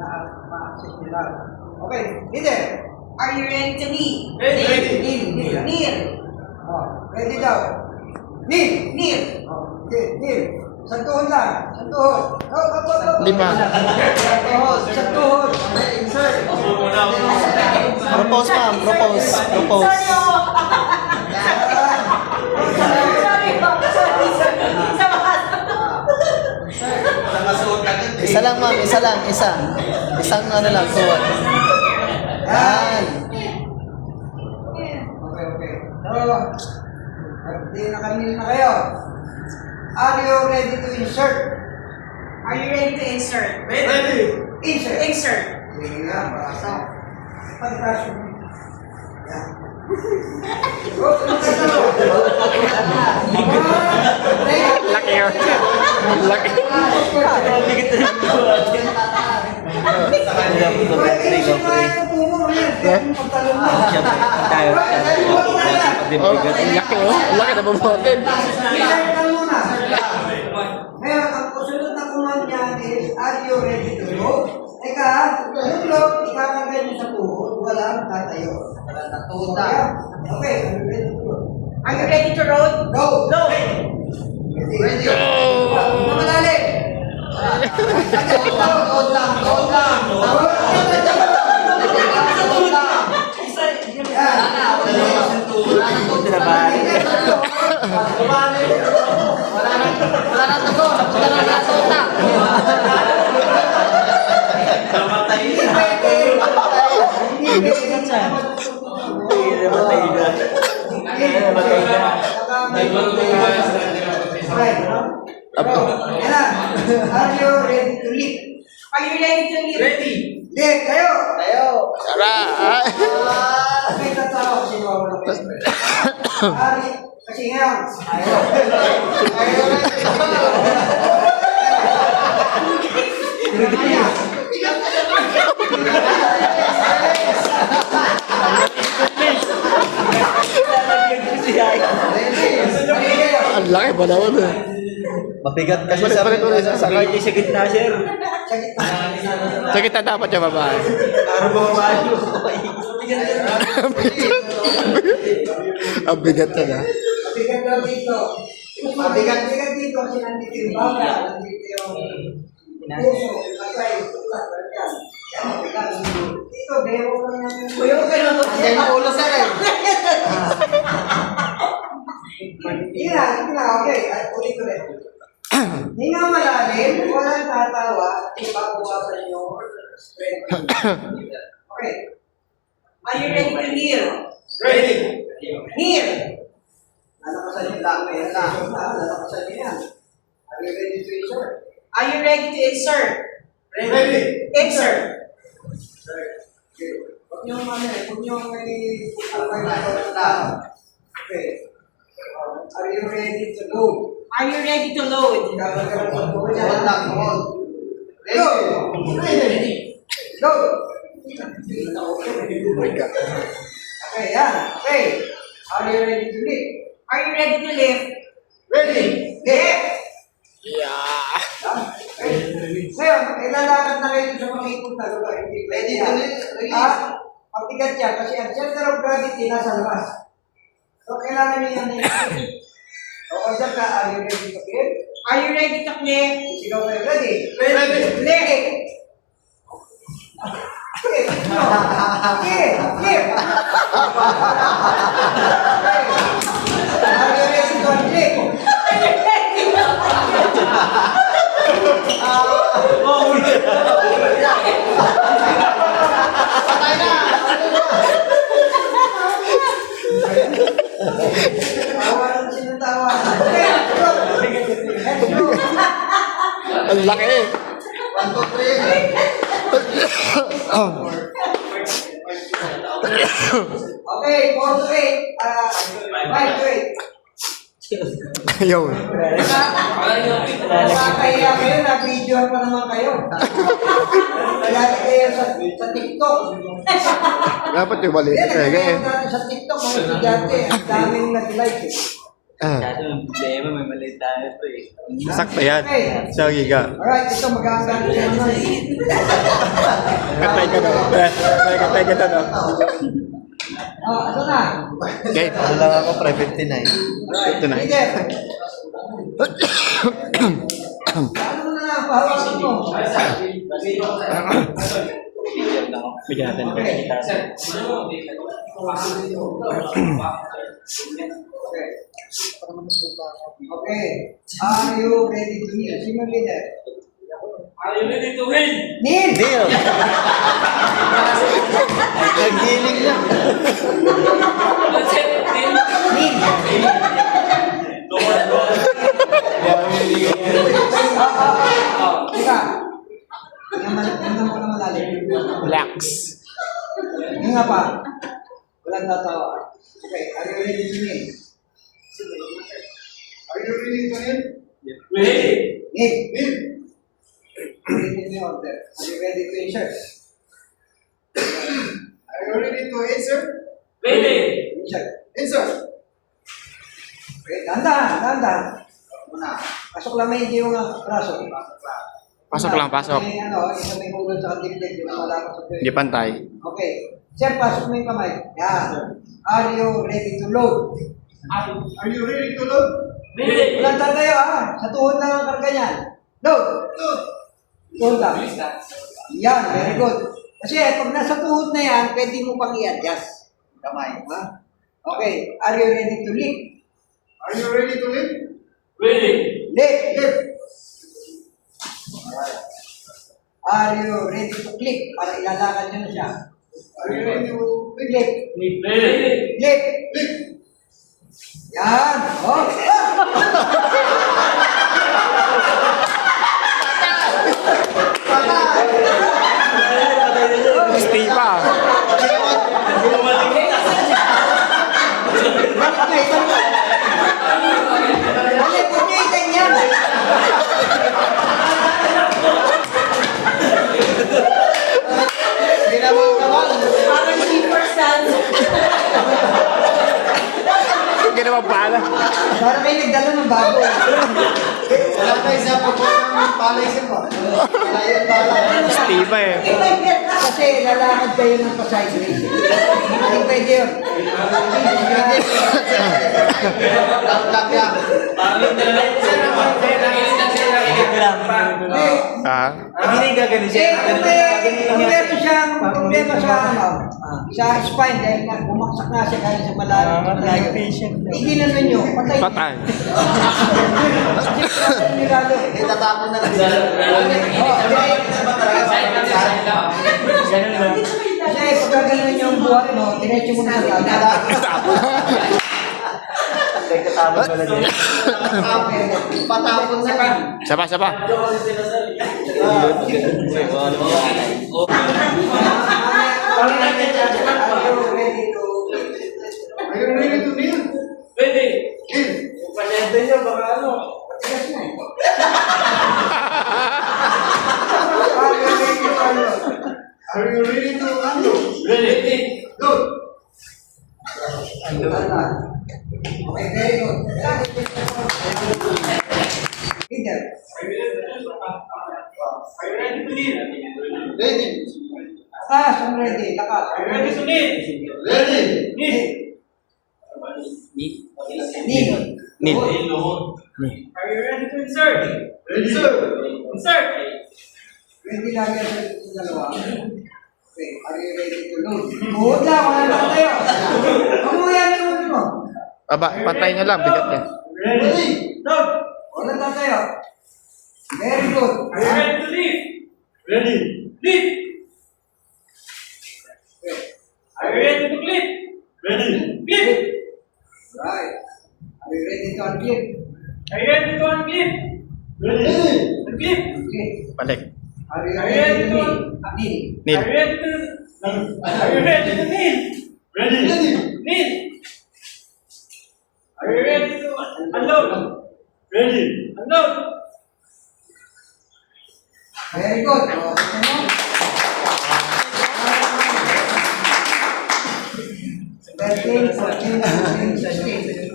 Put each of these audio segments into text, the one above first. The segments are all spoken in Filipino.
ma-access nila. Okay, leader. Are you ready to kneel? Kneel. Oh, ready daw. Kneel. Oh, kneel. Santuhon lang. Santuhon. Hindi pa. Santuhon. Insert. Propose, ma'am. Propose. Isa lang, ma'am. Isa. Isang ano lang, tuwan. Yan. Okay. So, hindi nakamil na kayo. Are you ready to insert? Are you ready to insert? Insert. Insert. Sige nga, basta. Pag-brush mo. Yan. Laki yun. Laki. Laki oh. Laki na bumotin. Ngayon, ang susunod na command niya is, are you ready to go? Teka, yung lock, ikakagay niyo sa tuhod, walang tatayo. Walang natuta. Okay, are you ready to go? Are you ready to roll? Go! Go! Ready? Mamalali! Are you ready to leap? Are you ready to kneel? Leap! Kayo! Tara. May tatawag si Mawala. Kasi ngayon, Ang laki ba naman eh. Mabigat kasi sa sakay niya sa gitna, sir. Sa kita dapat yung babae. Para bumabayo. Ang bigat ka na. mabigat daw dito. Mabigat dito kasi nandito yung baga, nandito yung puso, asay, tulat, yan. Yan, mabigat. Dito, beho lang natin. Kuya, okay lang po. Yan ang ulo sa rin. Hindi na, okay. Ulit. Hinga malalim, walang tatawa, ipabuwasan nyo. Okay. Are you ready to kneel? Kneel! Nalakasan yung laki. Nalakasan nyo yan. Are you ready to insert? Are you ready to insert? Insert. Huwag nyo may okay. Are you ready to load? Are you ready to load? Go! Go! Oh my God. Okay, yan. Okay. Are you ready to lift? Are you ready to lift? Lift! Yeah. Okay. Ngayon, ilalakad na kayo sa makipunta lugar. Ready to lift? Mabigat yan kasi ang center of gravity nasa labas. So, kailangan niyo yan. Okay, dyan ka. Are you ready to lift? Are you ready to lift? Sigaw kayo. Ready? Lift. Lift! Are you ready to lift? Tawa na sinatawa. Ang laki eh. 1, 2, 3. Okay, 4 to 8. 5 to 8. Ayaw eh. Nakakaya kayo, na-videoan pa naman kayo. Lagi kayo sa TikTok. Dapat yung maliit Yan, eh. sa TikTok, mga estudyante, ang daming nag-like eh. Kaso yung problema, may maliit tayo ito eh. Sakto yan. Sa giga. Alright, ito mag-aanggan ko sa naman. Teka daw. Oh, asa na? Okay. Ano lang ako, 559. Alright, Ito na. leader. Ano mo na lang, pahawakan mo. Bigyan natin. Okay. Are you ready to kneel? Sino leader? Are you ready to win? Kneel! Deal! Naggiling na. Let's hit it. Kneel! Teka. Tingnan mo na malalim. Relax. Yung nga pa. Walang tatawa. Okay, are you ready to kneel? Are you ready to kneel? Ready. Kneel. Kneel. Ready to order. Are you ready to insert? Are you ready to insert? Ready. Insert. Insert. Okay, dahan-dahan. Muna. Pasok lang may yung braso. Pasok lang, pasok. May ano, isa may hulog sa dibdib, yung wala pa sa pwede. Hindi pantay. Okay. Sir, pasok mo yung kamay. Yan. Are you ready to load? Are you ready to load? Ready. Walang tatayo Sa tuhod lang ang karga niyan. Load. Load. Tuhod lang. Yan, very good. Kasi pag nasa tuhod na yan, pwede mo pang i-adjust. Kamay, ha? Okay. Are you ready to lift? Are you ready to lift? Ready. Lift. Lift. Are you ready to click? Para ilalakad nyo na siya. Are you ready to click? Ready. Click. Click. Yan. Oh. Stay pa. Balik mo niya yung ganyan. Parang keeper stand. Ginawa pala. Para may nagdala ng bago. Wala tayo sa pagkulang ng palay sa mo. Wala yun palay. Stay pa eh. Kasi lalakad kayo ng pa-side race. Hindi pwede yun. Lang yan. Ah. Kung meron siyang problema sa sa spine dahil nga bumaksak na siya galing sa malayo. Iginan nyo, patay. Patay. Nilalo. Itatapon na lang. Kasi pag gano'n yung buhat mo, diretso mo na sa dagat. Patapon na lang. Sapa. Are you ready to kneel? Ready. Kneel. Pasyente nyo, baka ano. Are you ready to unload? Ready. Load. Okay, very good. Leader. Are you ready to lead? Ready. Taas, ang ready. Lakas. Are you ready to lead? Ready. Lead. Kneel. Nil. Are you ready to insert? Ready, sir. Insert. Ready lang yan sa dalawa. Okay, are you ready to load? Buhod lang, wala na tayo. Kamuyan yung mo. Aba, patay nyo lang. Bigat niya. Ready. Load. Wala na tayo. Very good. Are you ready to lead? Ready. Lead. Are you ready to clip? Ready. Clip. Right. Are you ready to unclip? Are you ready to unclip? Ready. Unclip. Okay. Balik. Are you ready to kneel? Kneel. Nil. Are you ready to? Are you ready to kneel? Ready. Ready. Kneel. Are you ready to unload? Ready. Unload. Very good. O, tignan mo. 13, 14, 15, 16.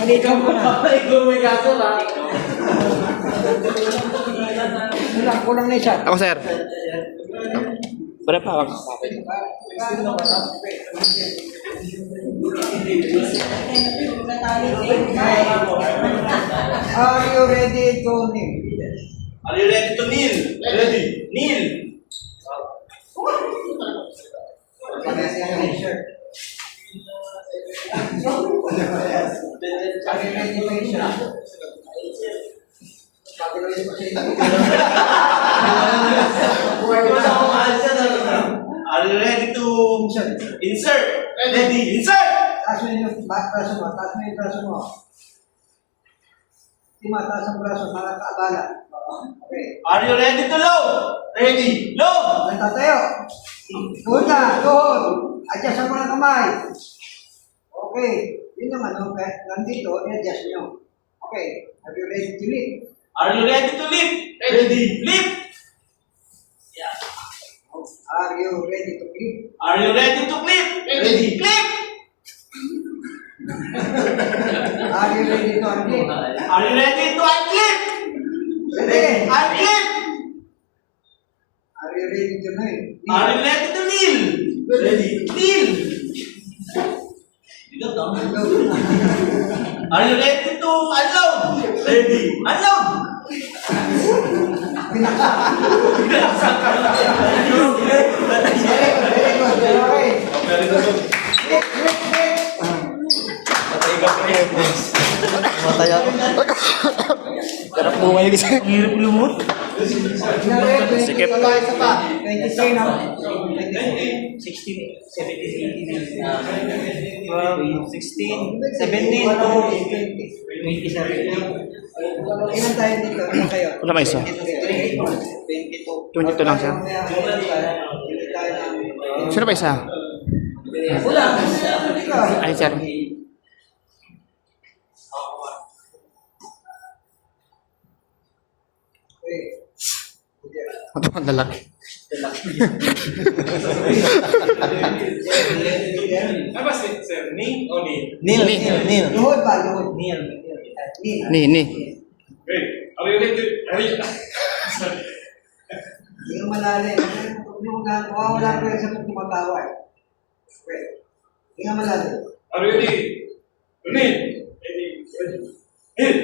Malito mo na. Isa lang, kulang na isa. Ako, sir. Wala pa ako. Are you ready to kneel? Are you ready to kneel? Ready. Kneel. Are you ready to insert? Ready. Insert. Taas mo yung braso mo, taas mo yung braso mo. Taas ang braso, nakakaabala. Okay. Are you ready to load? Ready. Load. Tatayo. Una, tuhod. Adjust mo ng kamay. Okay. Yun naman, okay. Nandito, i-adjust nyo. Okay. Are you ready to lift? Are you ready to lift? Ready. Lift. Are you ready to clip? Are you ready to clip? Ready. Clip. Are you ready to unclip? Are you ready to unclip? Ready. Unclip. Are you ready to kneel? Are you ready to kneel? Ready. Kneel. Are you ready to unload? Ready. Unload. Very good. Okay. Very good. Clip, clip, clip. Matay ako. Sarap bumay kasi. Hirap lumot. Sikip. 23 na. 16, 17, Ilan tayo dito? Ilan kayo? Wala may isa. 22 lang siya. Sino pa isa? Wala. Ay, sir. Ano ang lalaki? Apa sih, sir? Knee or knee? Nil, nil. Luhod ba? Luhod. Kneel. Ni. Wait, are you ready? Hindi ka malalim. Wala ko yung sa tumatawa eh. Okay. Hindi ka malalim. Are you ready? Knee. Ready. Kneel.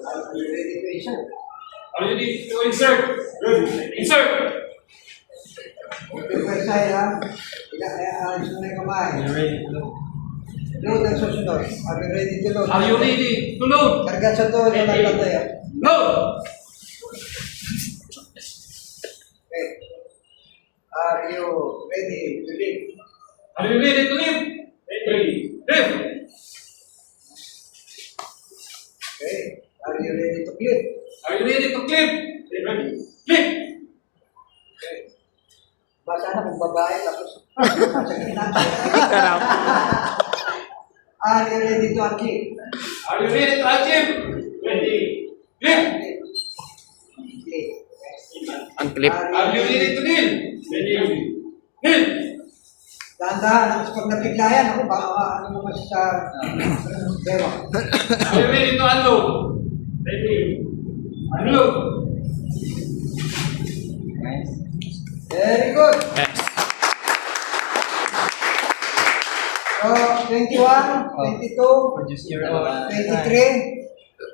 Are you ready to insert? Are you ready to insert? Ready. Insert. Okay, pwede sa'yo ha. Alis mo na yung kamay. Load ang susunod. Are you ready to load? Are you ready to load? Karga sa to, yung tayo. Load. Okay. Are you ready to lift? Are you ready to lift? Ready. Lift. Okay. Are you ready to clip? Are you ready to clip? Ready. Clip. Basa na kung babae tapos sa gitna. Are you ready to unclip? Are you ready to unclip? Ready. Clip. Clip. Ang clip. Are you ready to kneel? Ready. Kneel. Dahan-dahan, tapos pag napiglayan, ako baka ano mo kasi sa dewa. Are you ready to unload? Ready. Unload. Very good. Yes. So, 21, 22, 23,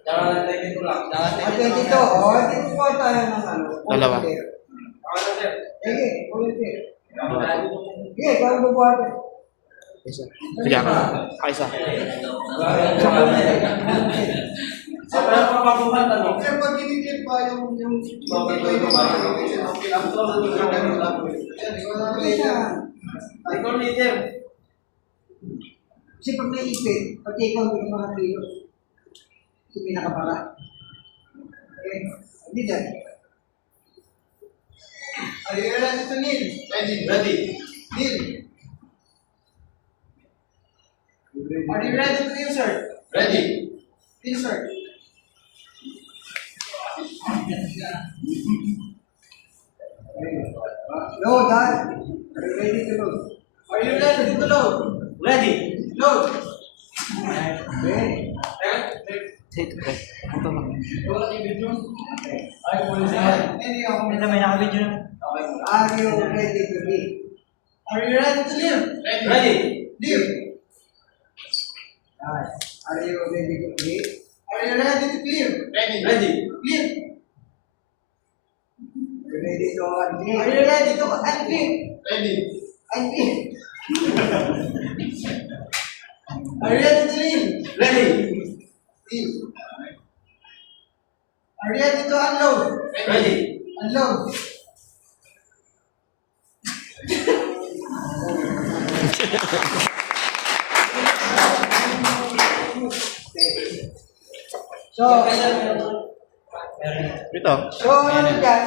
at 22. O, hindi po tayo ng ano. Dalawa. Sige, volunteer. Sige, ikaw ang bubuhat. Isa. Sige ako. Isa. Sir, pag kiniklip pa yung Kasi pag naipit, pati ikaw hindi ka mga kilos. Kasi pinakapara. Okay? Hindi dyan. Are you ready to kneel? Ready. Ready. Kneel. Are you ready to insert? Ready. Insert. Load, ha? Are you ready to load? Are you ready to load? Ready. Load. Okay. Ito may naka-video na. Are you ready to leave? Are you ready to live? Ready. Live. Are you ready to leave? Are you ready to live? Ready. Live. Ready to Are leave? you ready to unlive? Ready. Unlive. Are you ready to live? Ready. Live. Are you ready to unload? Ready. Unload. So, Ito. so ano dyan?